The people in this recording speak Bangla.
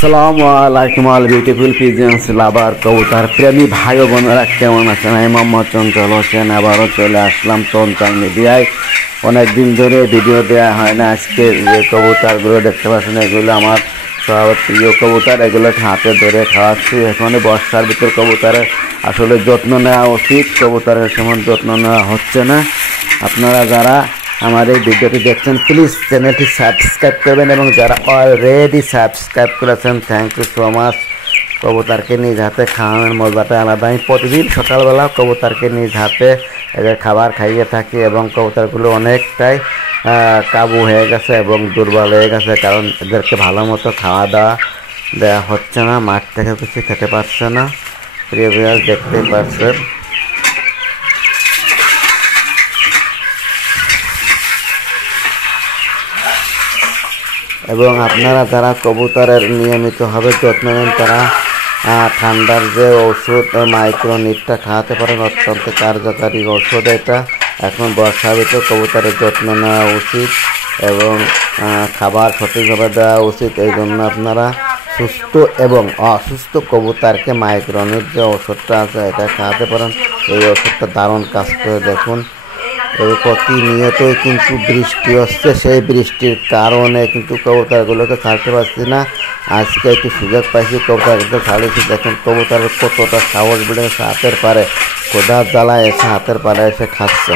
আসসালামু আলাইকুম অল বিউটিফুল পিজন্স লাভার কবুতর প্রেমী ভাই ও বোনেরা কেমন আছেন? আমি মোহাম্মদ চঞ্চল হোসেন আবারও চলে আসলাম চঞ্চল মিডিয়ায়। অনেকদিন ধরে ভিডিও দেওয়া হয় না। আজকে যে কবুতরগুলো দেখতে পাচ্ছেন এগুলো আমার সব প্রিয় কবুতর, এগুলোকে হাতে ধরে খাওয়াচ্ছি। এখন বর্ষার ভিতর কবুতরের আসলে যত্ন নেওয়া উচিত, কবুতরের সমান যত্ন নেওয়া হচ্ছে না। আপনারা যারা আমার এই ভিডিওটি দেখছেন প্লিজ চ্যানেলটি সাবস্ক্রাইব করবেন, এবং যারা অলরেডি সাবস্ক্রাইব করেছেন থ্যাংক ইউ সো মাচ। কবুতরকে নিজ হাতে খাওয়ানোর মজাটা আলাদা। আমি প্রতিদিন সকালবেলা কবুতরকে নিজ হাতে এদের খাবার খাইয়ে থাকি, এবং কবুতরগুলো অনেকটাই কাবু হয়ে গেছে এবং দুর্বল হয়ে গেছে, কারণ এদেরকে ভালো মতো খাওয়া দাওয়া দেওয়া হচ্ছে না, মাঠ থেকে কিছু খেতে পারছে না। প্রিয় ভিউয়ার্স দেখতেই পাচ্ছেন। এবং আপনারা যারা কবুতরের নিয়মিতভাবে যত্ন নেন তারা ঠান্ডার যে ওষুধ মাইক্রোনিটটা খাওয়াতে পারেন, অত্যন্ত কার্যকারী ওষুধ এটা। এখন বর্ষার ভিতরে কবুতরের যত্ন নেওয়া উচিত এবং খাবার সঠিকভাবে দেওয়া উচিত। এই জন্য আপনারা সুস্থ এবং অসুস্থ কবুতরকে মাইক্রোনিট যে ওষুধটা আছে এটা খাওয়াতে পারেন। এই ওষুধটা দারুণ কাজ করে। দেখুন এই প্রতিনিয়তই কিন্তু বৃষ্টি হচ্ছে, সেই বৃষ্টির কারণে কিন্তু কবুতরগুলোকে ছাড়তে পারছি না। আজকে একটু সুযোগ পাইছি, কবুতরগুলো ছাড়িয়েছি। দেখুন কবুতরের কতটা সাহস বেড়ে হাতের পারে, খোদার জ্বালায় এসে হাতের পারে এসে খাচ্ছে।